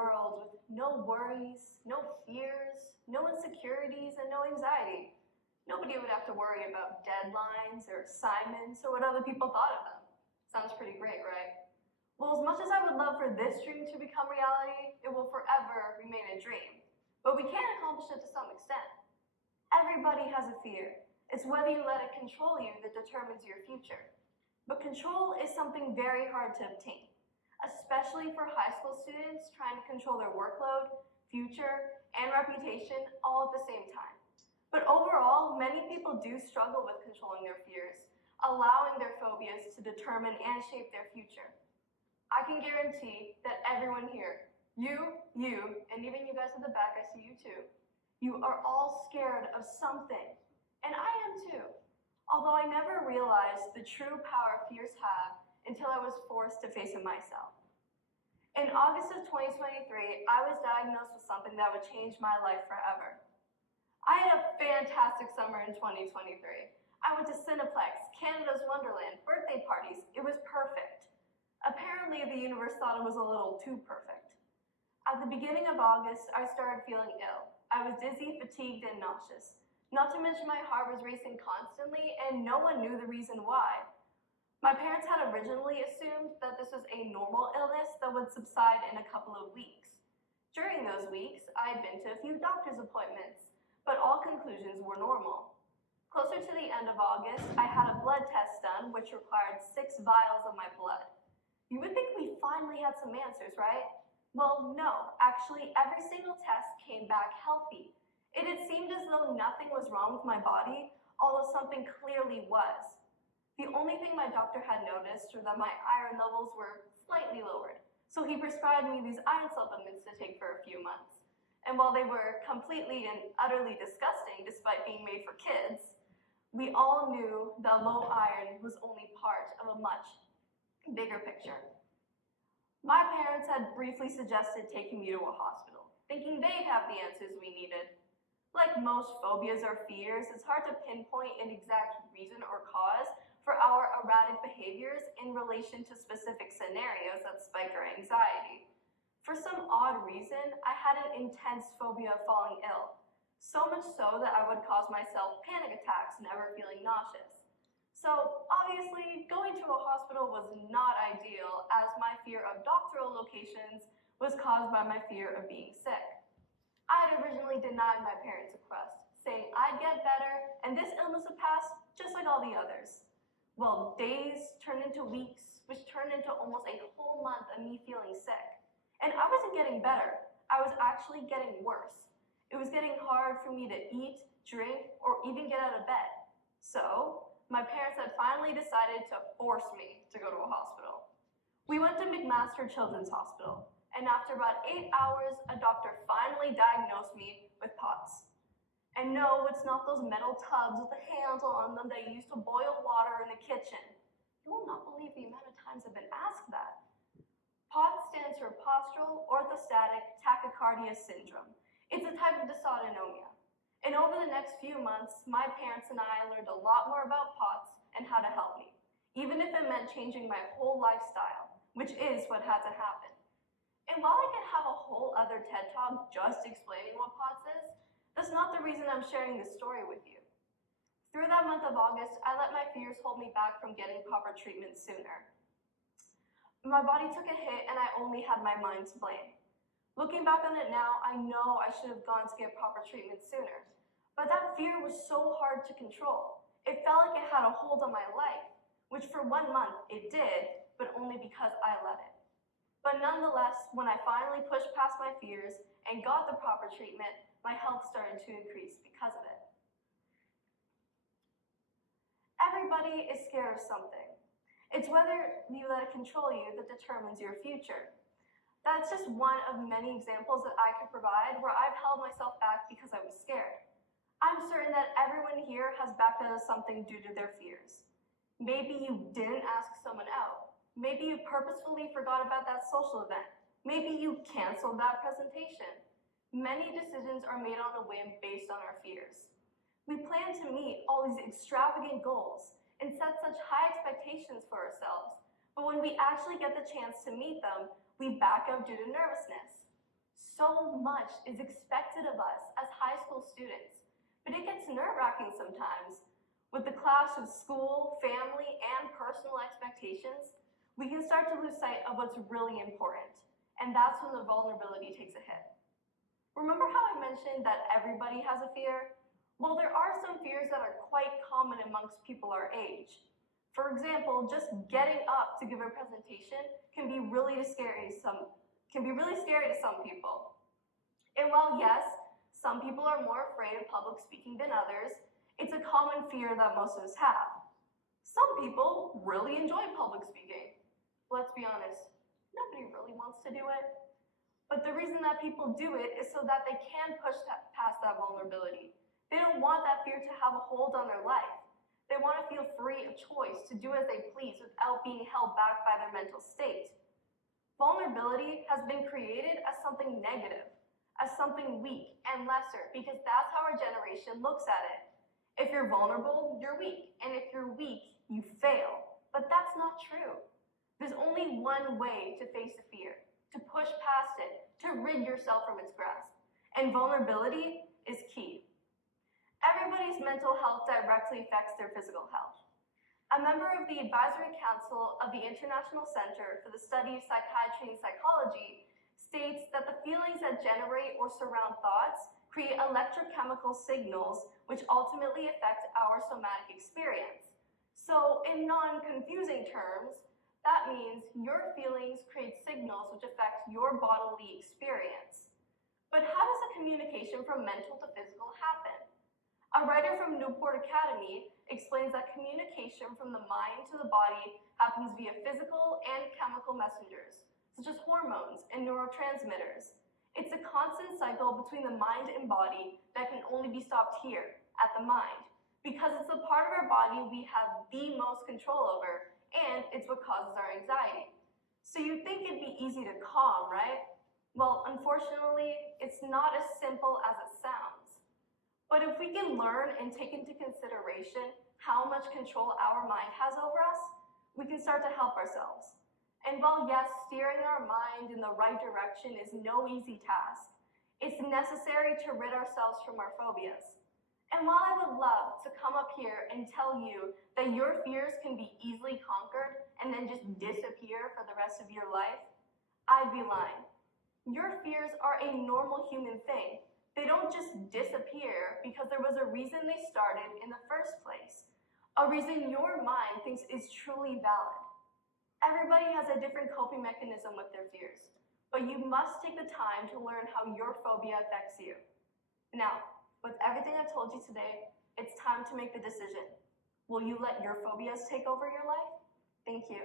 world with no worries, no fears, no insecurities, and no anxiety. Nobody would have to worry about deadlines or assignments or what other people thought of them. Sounds pretty great, right? Well, as much as I would love for this dream to become reality, it will forever remain a dream. But we can accomplish it to some extent. Everybody has a fear. It's whether you let it control you that determines your future. But control is something very hard to obtain, especially for high school students trying to control their workload, future, and reputation all at the same time. But overall, many people do struggle with controlling their fears, allowing their phobias to determine and shape their future. I can guarantee that everyone here, you, and even you guys at the back, I see you too, you are all scared of something, and I am too. Although I never realized the true power fears have until I was forced to face it myself. In August of 2023, I was diagnosed with something that would change my life forever. I had a fantastic summer in 2023. I went to Cineplex, Canada's Wonderland, birthday parties. It was perfect. Apparently, the universe thought it was a little too perfect. At the beginning of August, I started feeling ill. I was dizzy, fatigued, and nauseous. Not to mention my heart was racing constantly, and no one knew the reason why. My parents had originally assumed that this was a normal illness that would subside in a couple of weeks. During those weeks, I had been to a few doctor's appointments, but all conclusions were normal. Closer to the end of August, I had a blood test done, which required 6 vials of my blood. You would think we finally had some answers, right? Well, no. Actually, every single test came back healthy. It had seemed as though nothing was wrong with my body, although something clearly was. The only thing my doctor had noticed was that my iron levels were slightly lowered, so he prescribed me these iron supplements to take for a few months. And while they were completely and utterly disgusting despite being made for kids, we all knew that low iron was only part of a much bigger picture. My parents had briefly suggested taking me to a hospital, thinking they'd have the answers we needed. Like most phobias or fears, it's hard to pinpoint an exact reason or cause for our erratic behaviors in relation to specific scenarios that spike our anxiety. For some odd reason, I had an intense phobia of falling ill, so much so that I would cause myself panic attacks, never feeling nauseous. So obviously, going to a hospital was not ideal, as my fear of doctoral locations was caused by my fear of being sick. I had originally denied my parents' request, saying I'd get better and this illness would pass just like all the others. Well, days turned into weeks, which turned into almost a whole month of me feeling sick. And I wasn't getting better, I was actually getting worse. It was getting hard for me to eat, drink, or even get out of bed. So, my parents had finally decided to force me to go to a hospital. We went to McMaster Children's Hospital, and after about 8 hours, a doctor finally diagnosed me with POTS. And no, it's not those metal tubs with a handle on them that you use to boil water in the kitchen. You will not believe the amount of times I've been asked that. POTS stands for Postural Orthostatic Tachycardia Syndrome. It's a type of dysautonomia. And over the next few months, my parents and I learned a lot more about POTS and how to help me, even if it meant changing my whole lifestyle, which is what had to happen. And while I could have a whole other TED Talk just explaining what POTS is, that's not the reason I'm sharing this story with you. Through that month of August, I let my fears hold me back from getting proper treatment sooner. My body took a hit and I only had my mind to blame. Looking back on it now, I know I should have gone to get proper treatment sooner. But that fear was so hard to control. It felt like it had a hold on my life, which for 1 month it did, but only because I let it. But nonetheless, when I finally pushed past my fears and got the proper treatment, my health started to increase because of it. Everybody is scared of something. It's whether you let it control you that determines your future. That's just one of many examples that I could provide where I've held myself back because I was scared. I'm certain that everyone here has backed out of something due to their fears. Maybe you didn't ask someone out. Maybe you purposefully forgot about that social event. Maybe you canceled that presentation. Many decisions are made on a whim based on our fears. We plan to meet all these extravagant goals and set such high expectations for ourselves, but when we actually get the chance to meet them, we back out due to nervousness. So much is expected of us as high school students, but it gets nerve-wracking sometimes. With the clash of school, family, and personal expectations, we can start to lose sight of what's really important, and that's when the vulnerability takes a hit. Remember how I mentioned that everybody has a fear? Well, there are some fears that are quite common amongst people our age. For example, just getting up to give a presentation can be really scary to some people. And while yes, some people are more afraid of public speaking than others, it's a common fear that most of us have. Some people really enjoy public speaking. Let's be honest, nobody really wants to do it. But the reason that people do it is so that they can push past that vulnerability. They don't want that fear to have a hold on their life. They want to feel free of choice to do as they please without being held back by their mental state. Vulnerability has been created as something negative, as something weak and lesser, because that's how our generation looks at it. If you're vulnerable, you're weak, and if you're weak, you fail. But that's not true. There's only one way to face a fear, to push past it, to rid yourself from its grasp. And vulnerability is key. Everybody's mental health directly affects their physical health. A member of the Advisory Council of the International Center for the Study of Psychiatry and Psychology states that the feelings that generate or surround thoughts create electrochemical signals which ultimately affect our somatic experience. So in non-confusing terms, that means your feelings create signals which affect your bodily experience. But how does the communication from mental to physical happen? A writer from Newport Academy explains that communication from the mind to the body happens via physical and chemical messengers, such as hormones and neurotransmitters. It's a constant cycle between the mind and body that can only be stopped here, at the mind, because it's the part of our body we have the most control over, and it's what causes our anxiety. So you think it'd be easy to calm, right? Well, unfortunately, it's not as simple as it sounds. But if we can learn and take into consideration how much control our mind has over us, we can start to help ourselves. And while yes, steering our mind in the right direction is no easy task, it's necessary to rid ourselves from our phobias. And while I would love to come up here and tell you that your fears can be easily conquered and then just disappear for the rest of your life, I'd be lying. Your fears are a normal human thing. They don't just disappear because there was a reason they started in the first place, a reason your mind thinks is truly valid. Everybody has a different coping mechanism with their fears, but you must take the time to learn how your phobia affects you. Now, with everything I've told you today, it's time to make the decision. Will you let your phobias take over your life? Thank you.